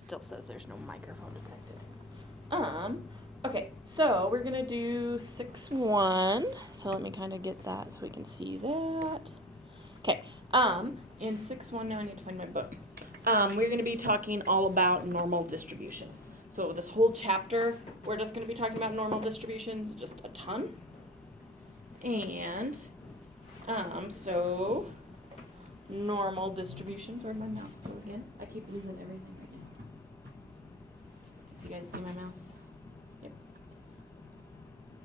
Still says there's no microphone detected. Okay, so we're gonna do 6-1. So let me kind of get that so we can see that. Okay, in 6-1, now I need to find my book. We're gonna be talking all about normal distributions. So this whole chapter, we're just gonna be talking about normal distributions, just a ton. And, so normal distributions, where'd my mouse go again? I keep losing everything right now. Does you guys see my mouse? Yep.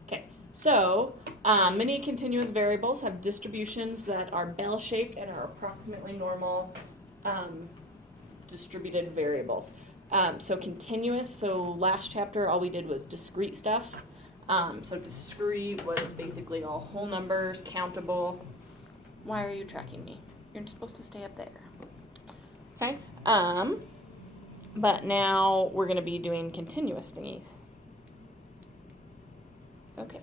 Okay, so many continuous variables have distributions that are bell-shaped and are approximately normal distributed variables. So continuous, so last chapter all we did was discrete stuff. So discrete was basically all whole numbers, countable. Why are you tracking me? You're supposed to stay up there. Okay. But now we're going to be doing continuous thingies. Okay.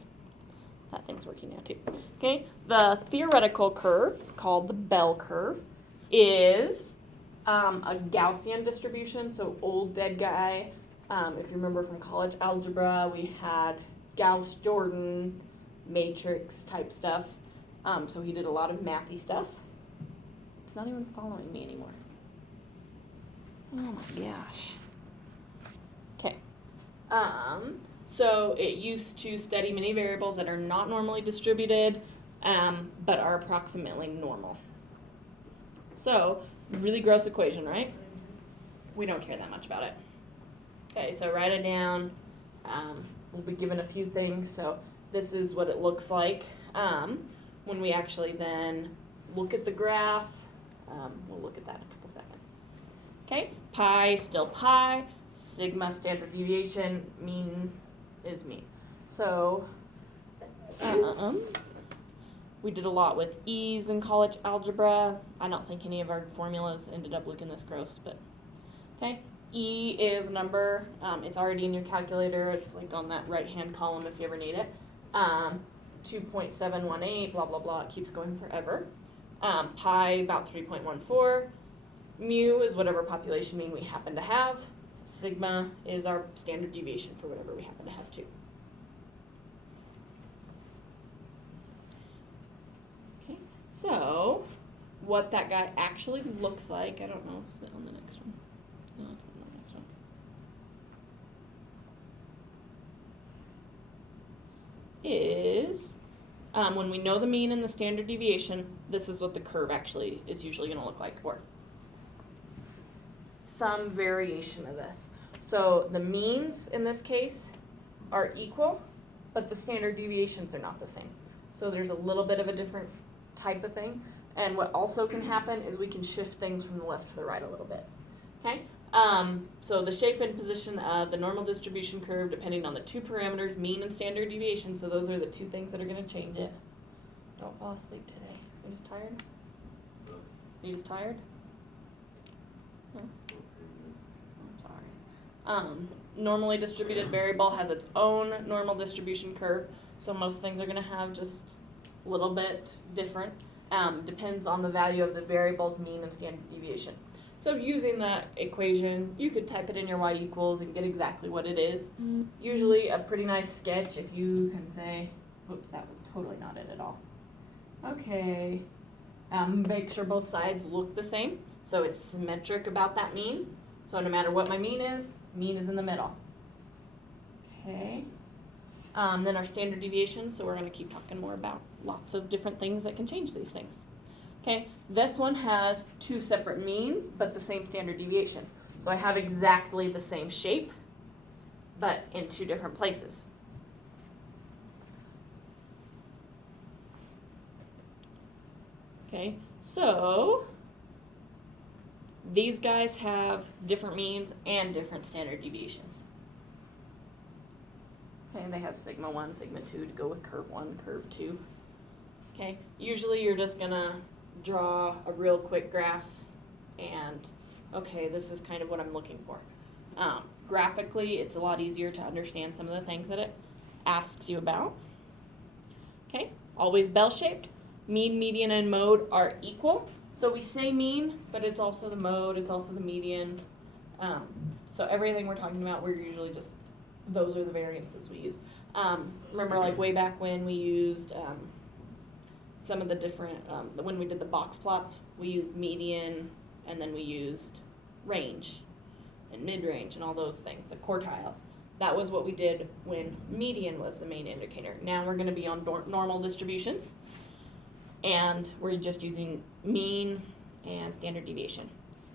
That thing's working now too. Okay. The theoretical curve, called the bell curve, is a Gaussian distribution. So old dead guy. If you remember from college algebra, we had Gauss-Jordan matrix type stuff. So he did a lot of mathy stuff. It's not even following me anymore. Oh my gosh. Okay. So it used to study many variables that are not normally distributed, but are approximately normal. So, really gross equation, right? We don't care that much about it. Okay, so write it down. We'll be given a few things. So this is what it looks like when we actually then look at the graph. We'll look at that in a couple seconds. Okay, pi, still pi. Sigma, standard deviation. Mean is mean. So we did a lot with e's in college algebra. I don't think any of our formulas ended up looking this gross, but okay. E is a number. It's already in your calculator. It's like on that right-hand column if you ever need it. 2.718, blah, blah, blah. It keeps going forever. Pi, about 3.14. Mu is whatever population mean we happen to have. Sigma is our standard deviation for whatever we happen to have too. Okay, so what that guy actually looks like, I don't know if it's on the next one. No, it's not on the next one. Is when we know the mean and the standard deviation, this is what the curve actually is usually going to look like, or some variation of this. So the means in this case are equal, but the standard deviations are not the same. So there's a little bit of a different type of thing. And what also can happen is we can shift things from the left to the right a little bit. Okay? So the shape and position of the normal distribution curve depending on the two parameters, mean and standard deviation. So those are the two things that are going to change it. Don't fall asleep today. You just tired? You just tired? No? I'm sorry. Normally distributed variable has its own normal distribution curve. So most things are going to have just a little bit different. Depends on the value of the variable's mean and standard deviation. So using that equation, you could type it in your y equals and get exactly what it is. Usually a pretty nice sketch if you can say, oops, that was totally not it at all. Okay, make sure both sides look the same. So it's symmetric about that mean. So no matter what my mean is in the middle. Okay, then our standard deviation, so we're going to keep talking more about lots of different things that can change these things. Okay, this one has two separate means, but the same standard deviation. So I have exactly the same shape, but in two different places. Okay, so these guys have different means and different standard deviations. Okay, they have sigma 1, sigma 2 to go with curve 1, curve 2. Okay, usually you're just going to draw a real quick graph and, okay, this is kind of what I'm looking for. Graphically, it's a lot easier to understand some of the things that it asks you about. Okay, always bell-shaped. Mean, median, and mode are equal. So we say mean, but it's also the mode, it's also the median. So everything we're talking about, we're usually just, those are the variances we use. Remember like way back when we used some of the different, when we did the box plots, we used median and then we used range and mid-range and all those things, the quartiles. That was what we did when median was the main indicator. Now we're going to be on normal distributions, and we're just using mean and standard deviation.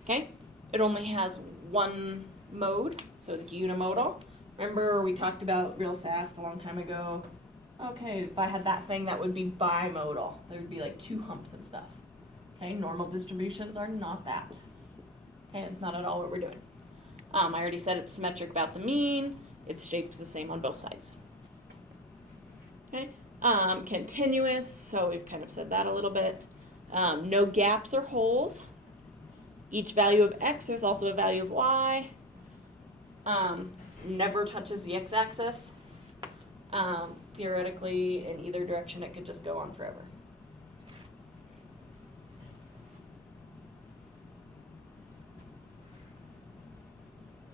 Okay? It only has one mode, so it's unimodal. Remember we talked about real fast a long time ago, okay, if I had that thing, that would be bimodal. There would be like two humps and stuff. Okay, normal distributions are not that. Okay, it's not at all what we're doing. I already said it's symmetric about the mean. Its shape's the same on both sides. Okay, continuous, so we've kind of said that a little bit. No gaps or holes. Each value of x, there's also a value of y. Never touches the x-axis. Theoretically, in either direction, it could just go on forever.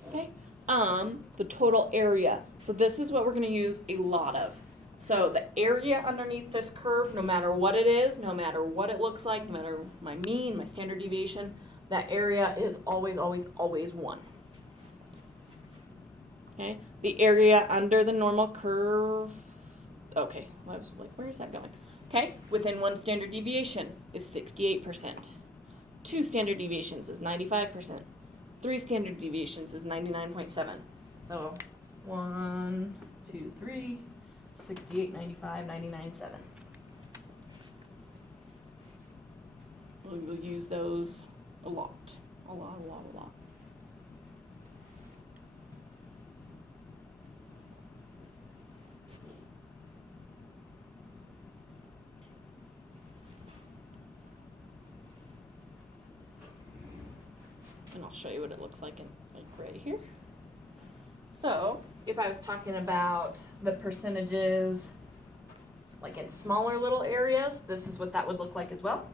Okay, the total area. So this is what we're going to use a lot of. So the area underneath this curve, no matter what it is, no matter what it looks like, no matter my mean, my standard deviation, that area is always, always, always 1. Okay, the area under the normal curve, okay, I was like, where is that going? Okay, within 1 standard deviation is 68%. 2 standard deviations is 95%. 3 standard deviations is 99.7. So 1, 2, 3, 68, 95, 99.7. We'll use those a lot. A lot. And I'll show you what it looks like in right here. So if I was talking about the percentages like in smaller little areas, this is what that would look like as well.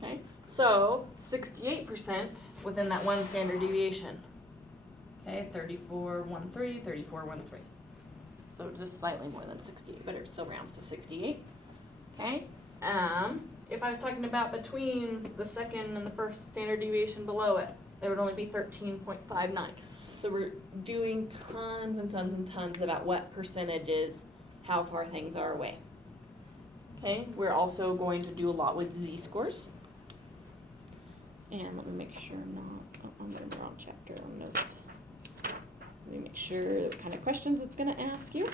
Okay, so 68% within that 1 standard deviation. Okay, 34.13, 34.13. So just slightly more than 68, but it still rounds to 68. Okay. If I was talking about between the 2nd and the 1st standard deviation below it, there would only be 13.59. So we're doing tons and tons and tons about what percentage is how far things are away. Okay, we're also going to do a lot with z-scores. And let me make sure I'm not, I'm in the wrong chapter on notes. Let me make sure what kind of questions it's going to ask you.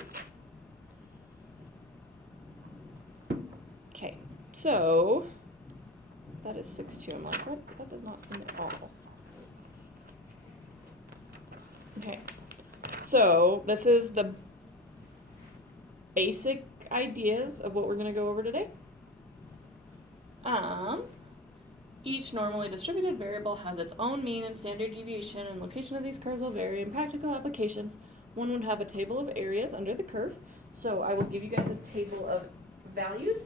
Okay, so that is 6.2. I'm like, what? That does not seem at all. Okay, so this is the basic ideas of what we're going to go over today. Each normally distributed variable has its own mean and standard deviation, and location of these curves will vary. In practical applications, one would have a table of areas under the curve. So I will give you guys a table of values.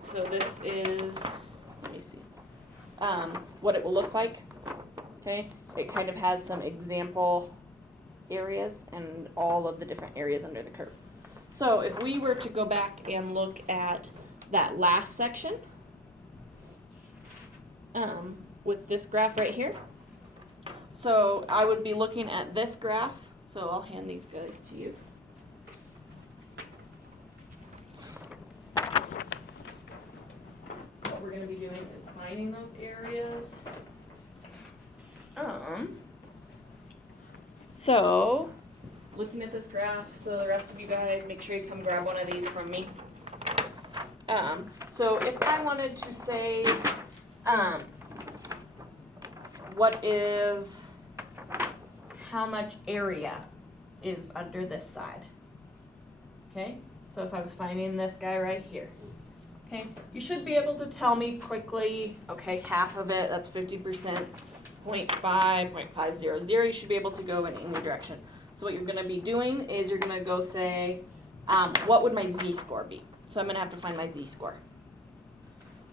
So this is, let me see, what it will look like. Okay, it kind of has some example areas and all of the different areas under the curve. So if we were to go back and look at that last section, with this graph right here. So I would be looking at this graph. So I'll hand these guys to you. What we're going to be doing is finding those areas. So looking at this graph, so the rest of you guys, make sure you come grab one of these from me. So if I wanted to say, what is, how much area is under this side? Okay, so if I was finding this guy right here, okay, you should be able to tell me quickly, okay, half of it, that's 50%, 0.5, 0.500, you should be able to go in any direction. So what you're going to be doing is you're going to go say, what would my z-score be? So I'm going to have to find my z-score.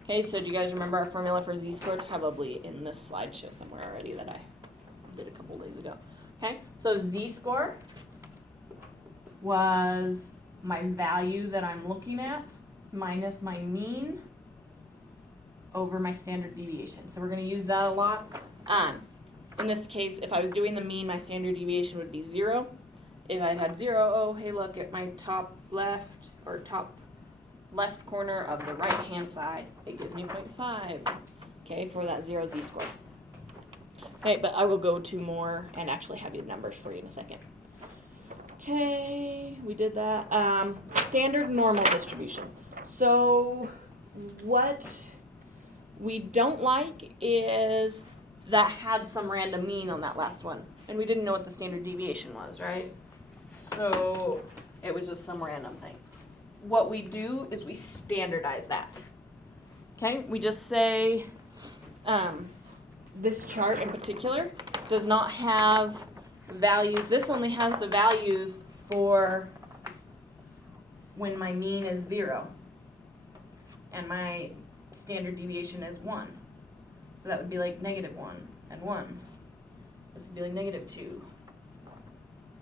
Okay, so do you guys remember our formula for z-score? It's probably in this slideshow somewhere already that I did a couple days ago. Okay, so z-score was my value that I'm looking at minus my mean over my standard deviation. So we're going to use that a lot. In this case, if I was doing the mean, my standard deviation would be 0. If I had 0, oh, hey, look at my top left or top left corner of the right-hand side, it gives me 0.5, okay, for that 0 z-score. Okay, but I will go to more and actually have you numbers for you in a second. Okay, we did that. Standard normal distribution. So what we don't like is that had some random mean on that last one, and we didn't know what the standard deviation was, right? So it was just some random thing. What we do is we standardize that. Okay, we just say this chart in particular does not have values. This only has the values for when my mean is 0 and my standard deviation is 1. So that would be like -1 and 1. This would be like -2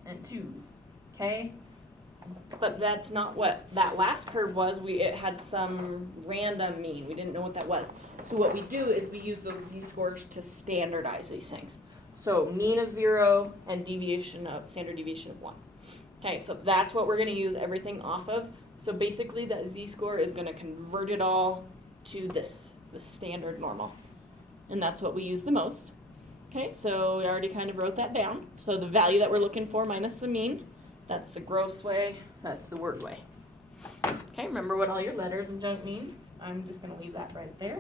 and 2. Okay? But that's not what that last curve was. It had some random mean. We didn't know what that was. So what we do is we use those z-scores to standardize these things. So mean of 0 and standard deviation of 1. Okay, so that's what we're going to use everything off of. So basically that z-score is going to convert it all to the standard normal. And that's what we use the most. Okay, so we already kind of wrote that down. So the value that we're looking for minus the mean, that's the gross way, that's the word way. Okay, remember what all your letters and junk mean? I'm just going to leave that right there.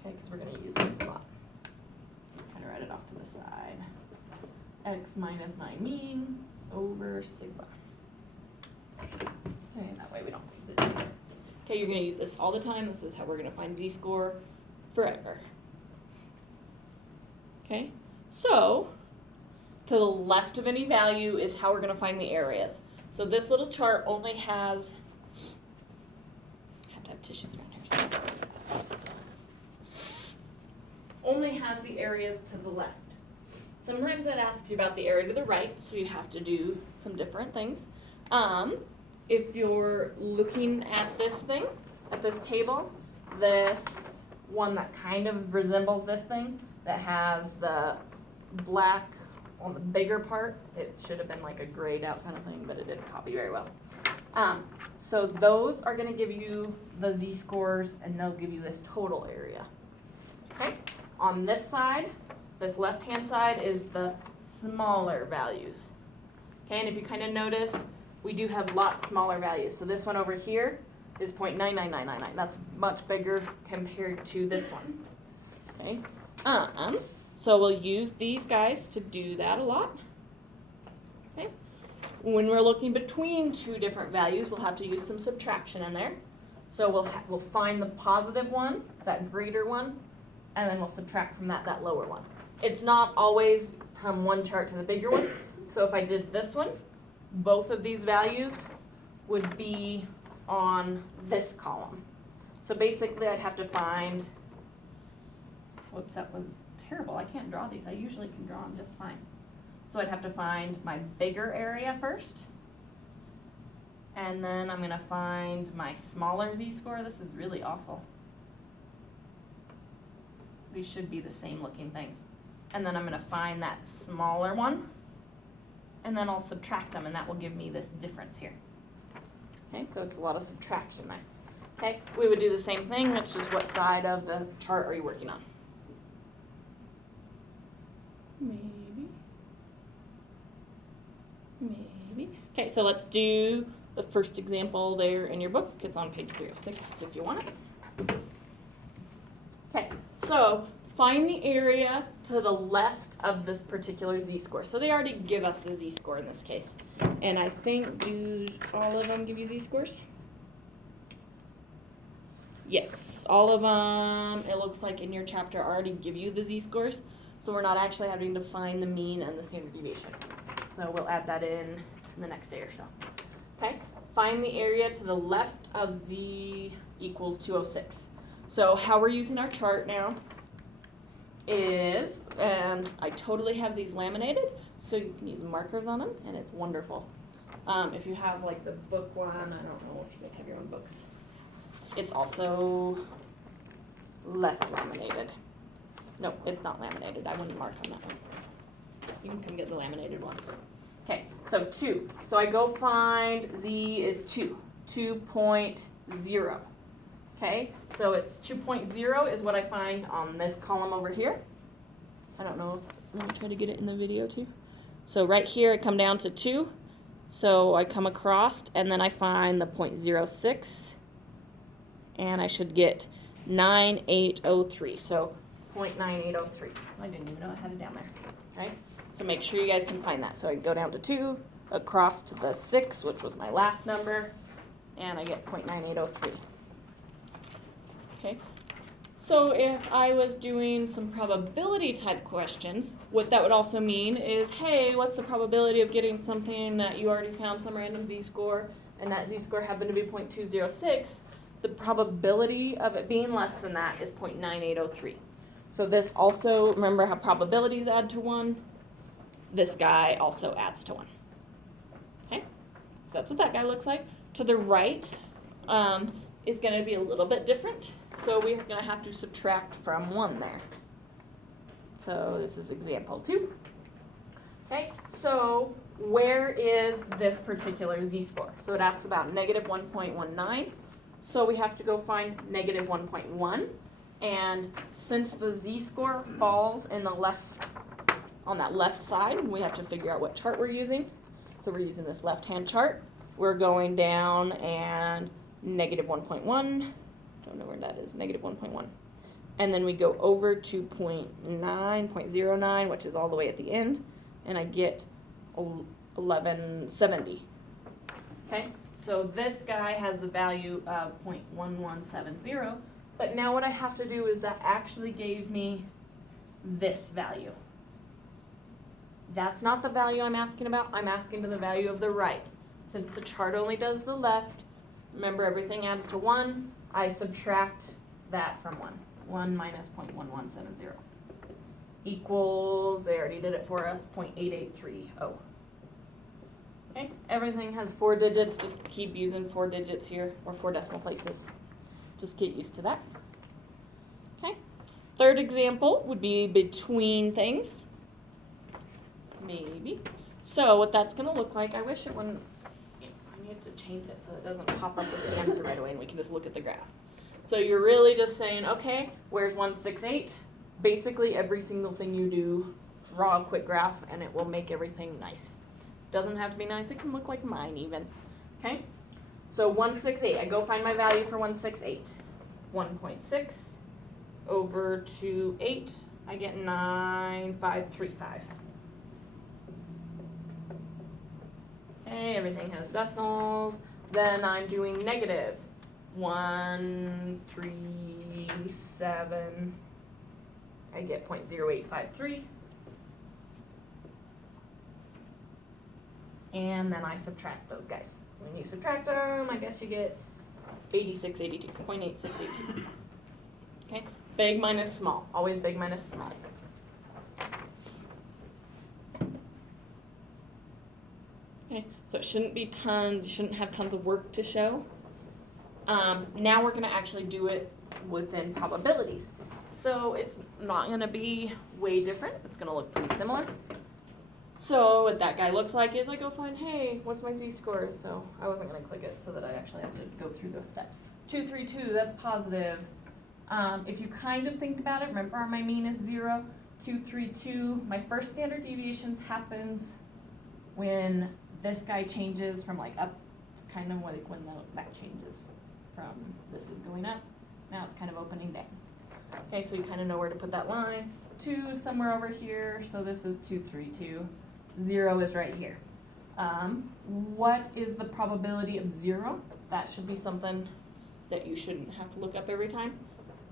Okay, because we're going to use this a lot. Just kind of write it off to the side. X minus my mean over sigma. Okay, that way we don't lose it either. Okay, you're going to use this all the time. This is how we're going to find z-score forever. Okay, so to the left of any value is how we're going to find the areas. So this little chart only has, I have to have tissues around here. So. Only has the areas to the left. Sometimes it asks you about the area to the right, so you have to do some different things. If you're looking at this thing, at this table, this one that kind of resembles this thing, that has the black on the bigger part, it should have been like a grayed out kind of thing, but it didn't copy very well. So those are going to give you the z-scores, and they'll give you this total area. Okay? On this side, this left-hand side is the smaller values. Okay, and if you kind of notice, we do have lots smaller values. So this one over here is 0.99999. That's much bigger compared to this one. Okay, so we'll use these guys to do that a lot. Okay, when we're looking between two different values, we'll have to use some subtraction in there. So we'll find the positive one, that greater one, and then we'll subtract from that lower one. It's not always from one chart to the bigger one. So if I did this one, both of these values would be on this column. So basically I'd have to find, whoops, that was terrible. I can't draw these. I usually can draw them just fine. So I'd have to find my bigger area first. And then I'm going to find my smaller z-score. This is really awful. These should be the same looking things. And then I'm going to find that smaller one. And then I'll subtract them, and that will give me this difference here. Okay, so it's a lot of subtraction there. Okay, we would do the same thing. It's just what side of the chart are you working on? Maybe. Okay, so let's do the first example there in your book. It's on page 306 if you want it. Okay, so find the area to the left of this particular z-score. So they already give us a z-score in this case. And I think, do all of them give you z-scores? Yes, all of them, it looks like in your chapter already give you the z-scores. So we're not actually having to find the mean and the standard deviation. So we'll add that in the next day or so. Okay, find the area to the left of z equals 206. So how we're using our chart now is, and I totally have these laminated, so you can use markers on them, and it's wonderful. If you have like the book one, I don't know if you guys have your own books. It's also less laminated. No, it's not laminated. I wouldn't mark on that one. You can come get the laminated ones. Okay, so 2. So I go find z is 2. 2.0. Okay, so it's 2.0 is what I find on this column over here. I don't know. Let me try to get it in the video too. So right here I come down to 2. So I come across and then I find the 0.06 and I should get 9803. So 0.9803. I didn't even know I had it down there. Right? So make sure you guys can find that. So I go down to 2, across to the 6, which was my last number, and I get 0.9803. Okay. So if I was doing some probability type questions, what that would also mean is, hey, what's the probability of getting something that you already found some random z-score, and that z-score happened to be 0.206, the probability of it being less than that is 0.9803. So this also, remember how probabilities add to 1? This guy also adds to 1. Okay, so that's what that guy looks like. To the right is going to be a little bit different. So we're going to have to subtract from 1 there. So this is example 2. Okay, so where is this particular z-score? So it asks about negative 1.19. So we have to go find negative 1.1. And since the z-score falls in the left, on that left side, we have to figure out what chart we're using. So we're using this left-hand chart. We're going down and negative 1.1. Don't know where that is, negative 1.1. And then we go over to 0.09, which is all the way at the end, and I get 1170. Okay, so this guy has the value of 0.1170, but now what I have to do is that actually gave me this value. That's not the value I'm asking about. I'm asking for the value of the right. Since the chart only does the left, remember everything adds to 1, I subtract that from 1. 1 minus 0.1170 equals, they already did it for us, 0.8830. Okay, everything has 4 digits. Just keep using 4 digits here, or 4 decimal places. Just get used to that. Okay, third example would be between things. Maybe. So what that's going to look like, I wish it wouldn't, I need to change it so it doesn't pop up with the answer right away and we can just look at the graph. So you're really just saying, okay, where's 168? Basically every single thing you do, draw a quick graph and it will make everything nice. Doesn't have to be nice, it can look like mine even. Okay? So 168, I go find my value for 168. 1.6 over to 8, I get 9535. Okay, everything has decimals. Then I'm doing negative 137. I get 0.0853. And then I subtract those guys. When you subtract them, I guess you get 8682, 0.8682. Okay, big minus small. Always big minus small. Okay, so it shouldn't be tons, you shouldn't have tons of work to show. Now we're going to actually do it within probabilities. So it's not going to be way different. It's going to look pretty similar. So what that guy looks like is I go find, hey, what's my z-score? So I wasn't going to click it so that I actually have to go through those steps. 232, that's positive. If you kind of think about it, remember my mean is 0. 232, my first standard deviations happens when this guy changes from like up, kind of like when that changes from this is going up, now it's kind of opening down. Okay, so you kind of know where to put that line. 2 is somewhere over here, so this is 232. 0 is right here. What is the probability of 0? That should be something that you shouldn't have to look up every time.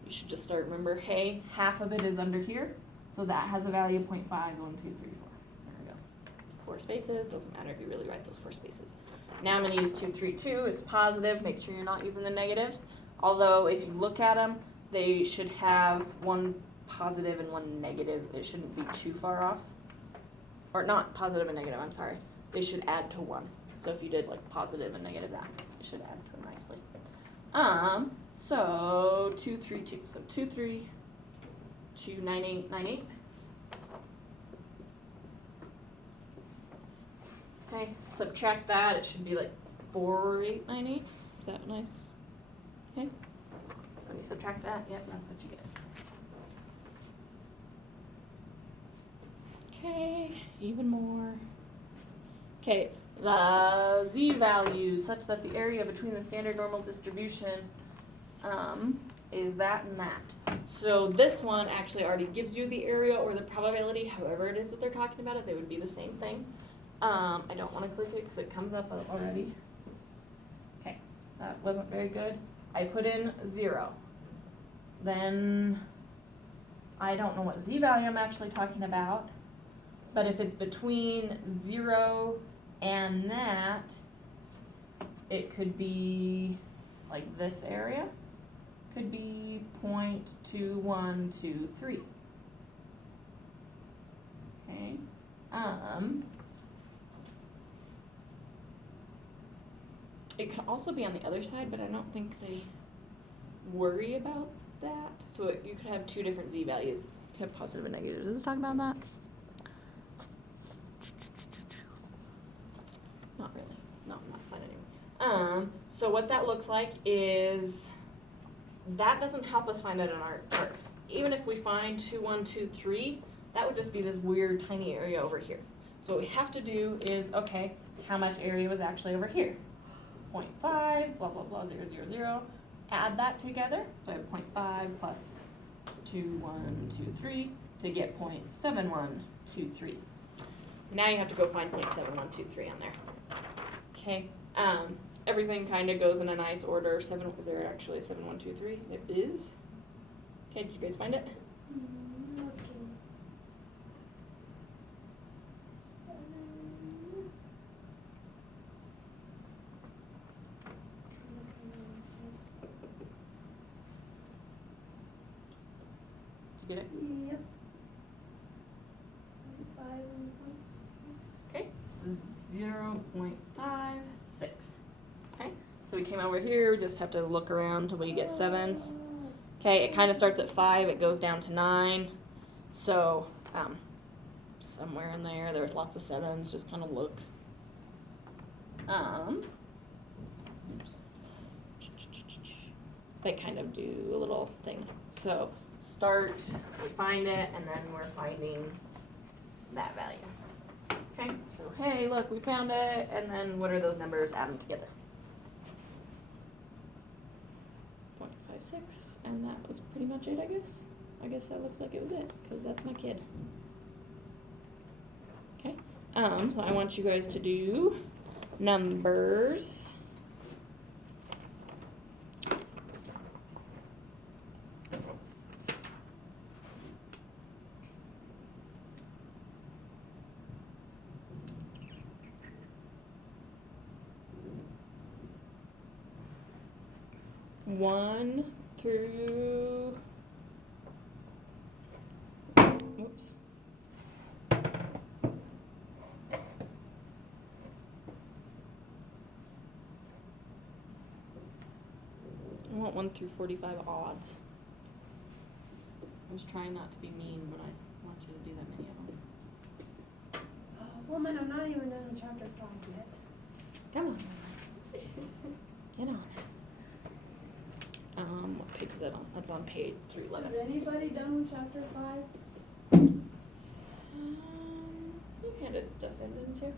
You should just start, remember, hey, half of it is under here, so that has a value of 0.5, 1, 2, 3, 4. There we go. 4 spaces, doesn't matter if you really write those 4 spaces. Now I'm going to use 2, 3, 2. It's positive. Make sure you're not using the negatives. Although if you look at them, they should have one positive and one negative. It shouldn't be too far off. Or not positive and negative, I'm sorry. They should add to 1. So if you did like positive and negative that, it should add to it nicely. So 2, 3, 2. So 2, 3, 2, 9, 8, 9, 8. Okay, subtract that. It should be like 4, 8, 9, 8. Is that nice? Okay. When you subtract that, yep, that's what you get. Okay, even more. Okay, the z value such that the area between the standard normal distribution is that and that. So this one actually already gives you the area or the probability, however it is that they're talking about it, they would be the same thing. I don't want to click it because it comes up already. Okay, that wasn't very good. I put in 0. Then I don't know what z value I'm actually talking about, but if it's between 0 and that, it could be like this area. Could be 0.2123. Okay. It could also be on the other side, but I don't think they worry about that. So you could have 2 different z values. You could have positive and negative. Does this talk about that? Not really. No, I'm not finding it. So what that looks like is that doesn't help us find it on our chart. Even if we find 2, 1, 2, 3, that would just be this weird tiny area over here. So what we have to do is, okay, how much area was actually over here? 0.5, blah, blah, blah, 0, 0, 0. Add that together. So I have 0.5 plus 2, 1, 2, 3 to get 0.7123. Now you have to go find 0.7123 on there. Okay. Everything kind of goes in a nice order. Is there actually 7123? There is. Okay, did you guys find it? Did you get it? Yep. 5 Okay. 0.56. Okay. So we came over here. We just have to look around until we get 7s. Okay. It kind of starts at 5. It goes down to 9. So somewhere in there, there's lots of 7s. Just kind of look. Oops. They kind of do a little thing. So start, we find it, and then we're finding that value. Okay, so hey, look, we found it, and then what are those numbers? Add them together. 0.56, and that was pretty much it, I guess. I guess that looks like it was it, because that's my kid. Okay, so I want you guys to do numbers. One through, oops. I want 1 through 45 odds. I was trying not to be mean, but I want you to do that many of them. Woman, I'm not even done with chapter 5 yet. Come on. Get on it. What page is that on? That's on page 311. Is anybody done with chapter 5? You handed stuff in, didn't you?